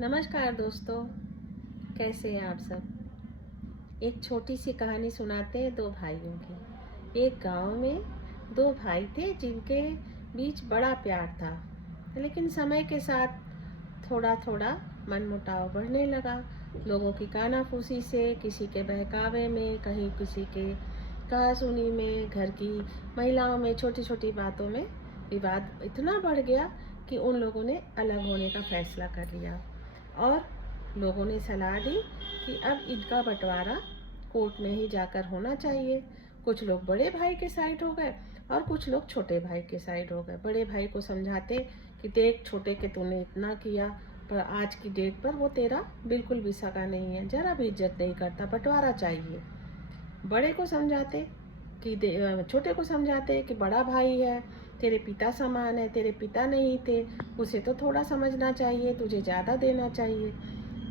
नमस्कार दोस्तों, कैसे हैं आप सब। एक छोटी सी कहानी सुनाते हैं दो भाइयों की। एक गांव में दो भाई थे जिनके बीच बड़ा प्यार था, लेकिन समय के साथ थोड़ा थोड़ा मनमुटाव बढ़ने लगा। लोगों की कानाफूसी से, किसी के बहकावे में, कहीं किसी के कहासुनी में, घर की महिलाओं में, छोटी छोटी बातों में विवाद इतना बढ़ गया कि उन लोगों ने अलग होने का फैसला कर लिया। और लोगों ने सलाह दी कि अब इनका बंटवारा कोर्ट में ही जाकर होना चाहिए। कुछ लोग बड़े भाई के साइड हो गए और कुछ लोग छोटे भाई के साइड हो गए। बड़े भाई को समझाते कि देख छोटे के तूने इतना किया, पर आज की डेट पर वो तेरा बिल्कुल भी सगा नहीं है, जरा भी इज्जत नहीं करता, बंटवारा चाहिए। बड़े को समझाते कि छोटे को समझाते कि बड़ा भाई है, तेरे पिता समान है, तेरे पिता नहीं थे, उसे तो थोड़ा समझना चाहिए, तुझे ज़्यादा देना चाहिए।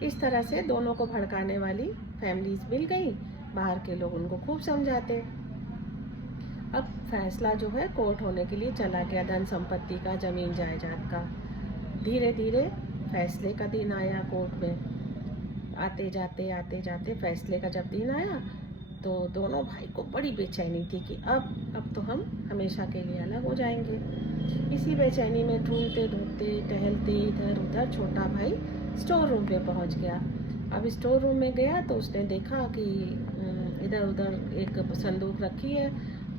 इस तरह से दोनों को भड़काने वाली फैमिलीज मिल गई। बाहर के लोग उनको खूब समझाते। अब फैसला जो है कोर्ट होने के लिए चला गया, धन संपत्ति का, जमीन जायदाद का। धीरे धीरे फैसले का दिन आया। कोर्ट में आते जाते फैसले का जब दिन आया तो दोनों भाई को बड़ी बेचैनी थी कि अब तो हम हमेशा के लिए अलग हो जाएंगे। इसी बेचैनी में ढूंढते ढूंढते टहलते इधर उधर छोटा भाई स्टोर रूम पे पहुंच गया। अब स्टोर रूम में गया तो उसने देखा कि इधर उधर एक संदूक रखी है,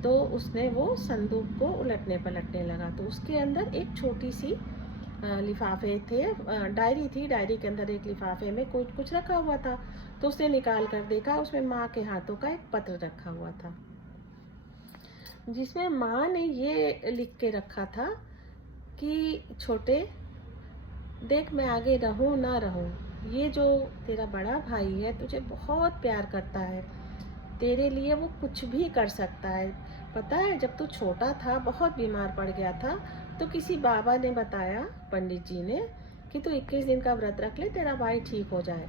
तो उसने वो संदूक को उलटने पलटने लगा। तो उसके अंदर एक छोटी सी लिफाफे थे, डायरी थी। डायरी के अंदर एक लिफाफे में कुछ कुछ रखा हुआ था। तो उसने निकाल कर देखा, उसमें माँ के हाथों का एक पत्र रखा हुआ था, जिसमें माँ ने ये लिख के रखा था कि छोटे देख, मैं आगे रहूं ना रहूं, ये जो तेरा बड़ा भाई है तुझे बहुत प्यार करता है, तेरे लिए वो कुछ भी कर सकता है। पता है, जब तू छोटा था, बहुत बीमार पड़ गया था, तो किसी बाबा ने बताया, पंडित जी ने, कि तू 21 दिन का व्रत रख ले, तेरा भाई ठीक हो जाए।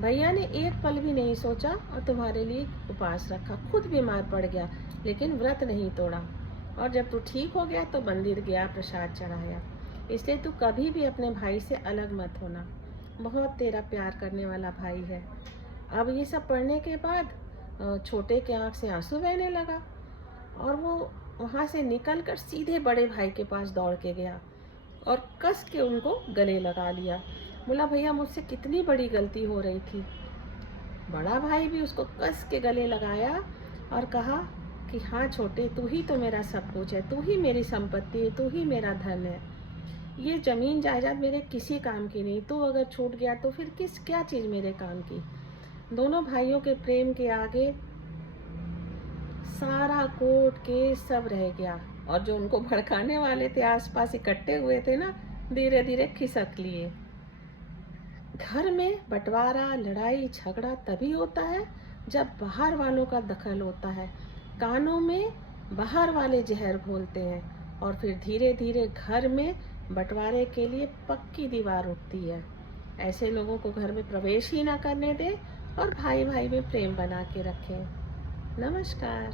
भैया ने एक पल भी नहीं सोचा और तुम्हारे लिए उपवास रखा। खुद बीमार पड़ गया लेकिन व्रत नहीं तोड़ा, और जब तू ठीक हो गया तो मंदिर गया, प्रसाद चढ़ाया। इसलिए तू कभी भी अपने भाई से अलग मत होना, बहुत तेरा प्यार करने वाला भाई है। अब ये सब पढ़ने के बाद छोटे के आँख से आंसू बहने लगा और वो वहाँ से निकलकर सीधे बड़े भाई के पास दौड़ के गया और कस के उनको गले लगा लिया। बोला, भैया मुझसे कितनी बड़ी गलती हो रही थी। बड़ा भाई भी उसको कस के गले लगाया और कहा कि हाँ छोटे, तू ही तो मेरा सब कुछ है, तू ही मेरी संपत्ति है, तू ही मेरा धन है। ये जमीन जायदाद मेरे किसी काम की नहीं, तू अगर छूट गया तो फिर क्या चीज़ मेरे काम की। दोनों भाइयों के प्रेम के आगे सारा कोर्ट केस सब रह गया, और जो उनको भड़काने वाले थे आसपास इकट्ठे हुए थे ना, धीरे धीरे खिसक लिए। घर में बंटवारा, लड़ाई झगड़ा तभी होता है जब बाहर वालों का दखल होता है। कानों में बाहर वाले जहर घोलते हैं और फिर धीरे धीरे घर में बंटवारे के लिए पक्की दीवार उठती है। ऐसे लोगों को घर में प्रवेश ही ना करने दें और भाई भाई में प्रेम बना के रखें। नमस्कार।